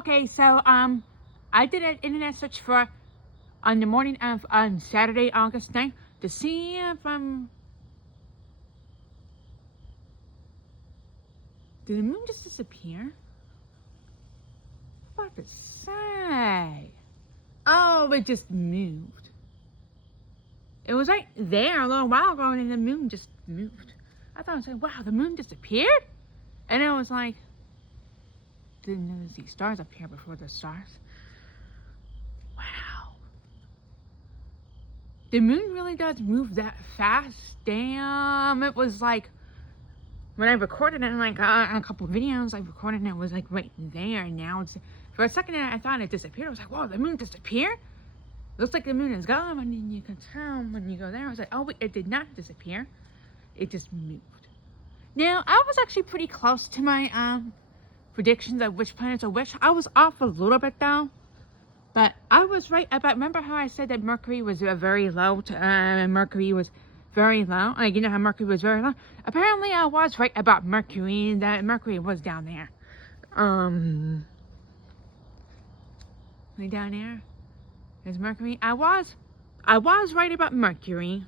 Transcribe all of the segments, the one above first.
Okay, so I did an internet search for on the morning of Saturday, August 9th, to see if did the moon just disappear? What to say? Oh, it just moved. It was right there a little while ago, and then the moon just moved. I thought I was like, wow, the moon disappeared? And I was like, didn't notice these stars up here before the stars. Wow. The moon really does move that fast. Damn. It was like, when I recorded it, like a couple of videos I recorded, it was like right there. And now it's, for a second I thought it disappeared. I was like, whoa, the moon disappeared? Looks like the moon is gone. And then you can tell when you go there. I was like, oh, wait, it did not disappear. It just moved. Now, I was actually pretty close to my predictions of which planets are which. I was off a little bit though, but I was right about. Remember how I said that Mercury was very low? Mercury was very low. Like, you know how Mercury was very low. Apparently, I was right about Mercury. That Mercury was down there. Right down there is Mercury. I was right about Mercury.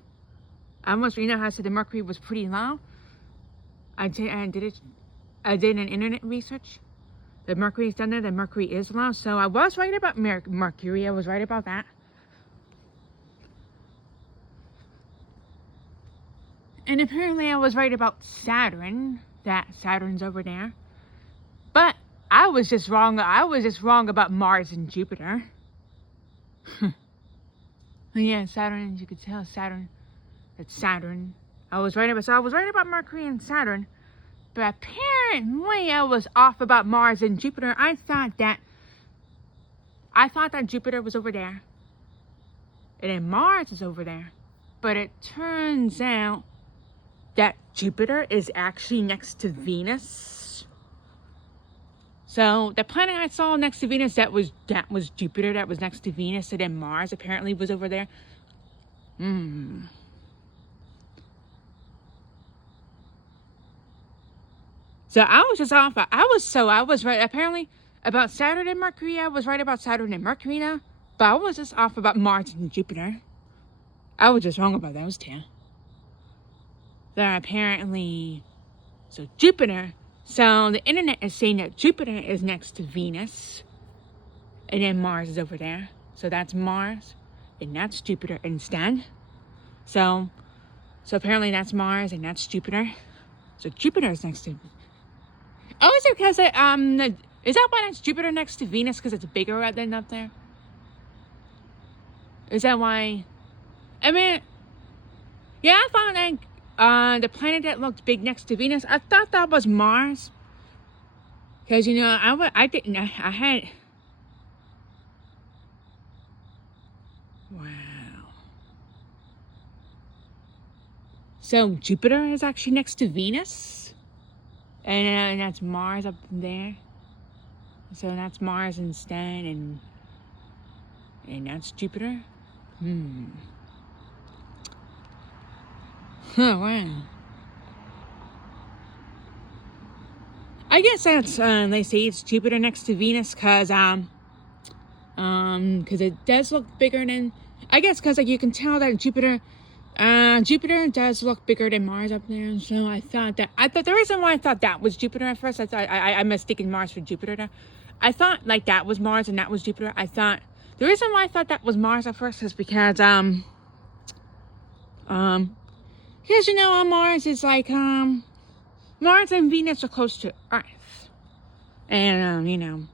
I was. You know how I said the Mercury was pretty low. I did an internet research. The Mercury is down there. The Mercury is low. So I was right about Mercury. I was right about that. And apparently I was right about Saturn. That Saturn's over there. But I was just wrong. I was just wrong about Mars and Jupiter. Yeah, Saturn, as you could tell, Saturn. That's Saturn. I was right about Mercury and Saturn, but apparently I was off about Mars and Jupiter. I thought that Jupiter was over there, and then Mars is over there. But it turns out that Jupiter is actually next to Venus. So the planet I saw next to Venus, that was Jupiter. That was next to Venus, and then Mars apparently was over there. So I was just off. I was right. Apparently, about Saturn and Mercury, I was right about Saturn and Mercury now. But I was just off about Mars and Jupiter. I was just wrong about those two. They're apparently... So Jupiter. So the internet is saying that Jupiter is next to Venus. And then Mars is over there. So that's Mars. And that's Jupiter instead. So apparently that's Mars and that's Jupiter. So Jupiter is next to... Oh, is it because is that why it's Jupiter next to Venus? Because it's bigger than up there? Is that why? I mean, yeah, I thought like the planet that looked big next to Venus, I thought that was Mars. Because, you know, I didn't, I had... Wow. So Jupiter is actually next to Venus? And that's Mars up there. So that's Mars instead, and that's Jupiter. Wow. I guess that's they say it's Jupiter next to Venus because it does look bigger than. I guess because like you can tell that Jupiter does look bigger than Mars up there, so I thought the reason why I thought that was Jupiter at first, I mistaken Mars for Jupiter now. I thought like that was Mars and that was Jupiter. I thought the reason why I thought that was Mars at first is because because you know Mars is like Mars and Venus are close to Earth, and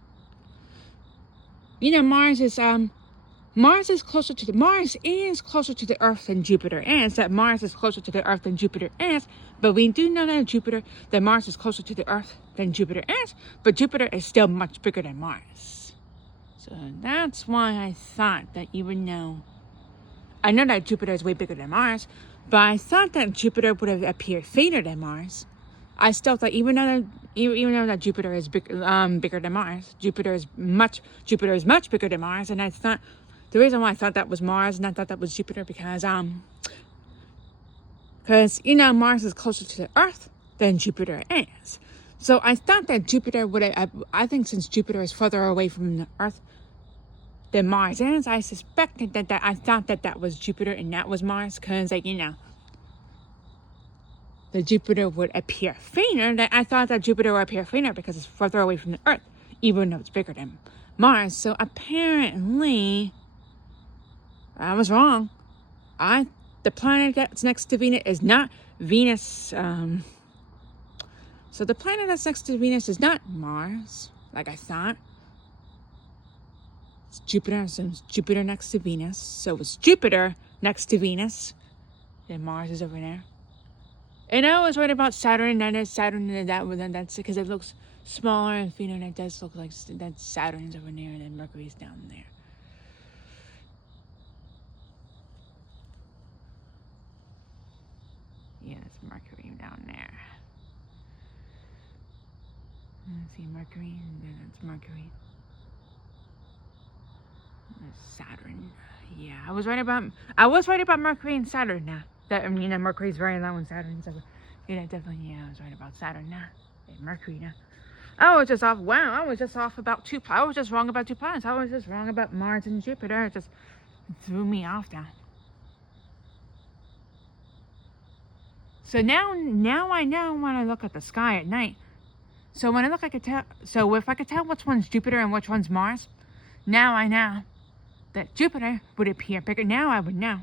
Mars is closer to the Earth than Jupiter is. That Mars is closer to the Earth than Jupiter is. But we do know that Mars is closer to the Earth than Jupiter is. But Jupiter is still much bigger than Mars. So that's why I thought that even though I know that Jupiter is way bigger than Mars, but I thought that Jupiter would have appeared fainter than Mars. I still thought even though that Jupiter is bigger than Mars, Jupiter is much bigger than Mars, and I thought. The reason why I thought that was Mars and I thought that was Jupiter because Mars is closer to the Earth than Jupiter is. So I thought that Jupiter would, I think since Jupiter is further away from the Earth than Mars is, I suspected that I thought that was Jupiter and that was Mars, because, like, the Jupiter would appear fainter. That I thought that Jupiter would appear fainter because it's further away from the Earth, even though it's bigger than Mars. So apparently, I was wrong. The planet that's next to Venus is not Venus. So the planet that's next to Venus is not Mars, like I thought. It's Jupiter, so it's Jupiter next to Venus. So it's Jupiter next to Venus. Then Mars is over there. And I was right about Saturn, and there's Saturn, and that's because it looks smaller and fainter, and it does look like that Saturn's over there, and then Mercury's down there. Yeah, that's Mercury down there. See Mercury, and then it's Mercury. Saturn. Yeah, I was right about Mercury and Saturn now. Mercury's very low and Saturn's over. Definitely, I was right about Saturn now. And Mercury now. I was just off. Wow, I was just off about I was just wrong about 2 planets. I was just wrong about Mars and Jupiter. It just threw me off now. So now I know when I look at the sky at night. So when I look, I could tell. So if I could tell which one's Jupiter and which one's Mars, now I know that Jupiter would appear bigger. Now I would know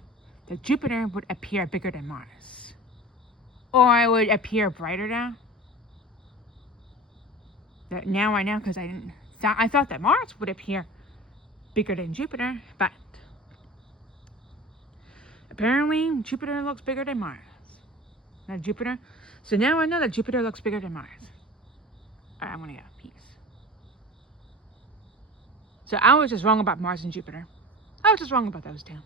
that Jupiter would appear bigger than Mars, or it would appear brighter now. That now I know, because I thought that Mars would appear bigger than Jupiter, but apparently Jupiter looks bigger than Mars. Not Jupiter. So now I know that Jupiter looks bigger than Mars. Alright, I'm gonna go. Peace. So I was just wrong about Mars and Jupiter. I was just wrong about those two.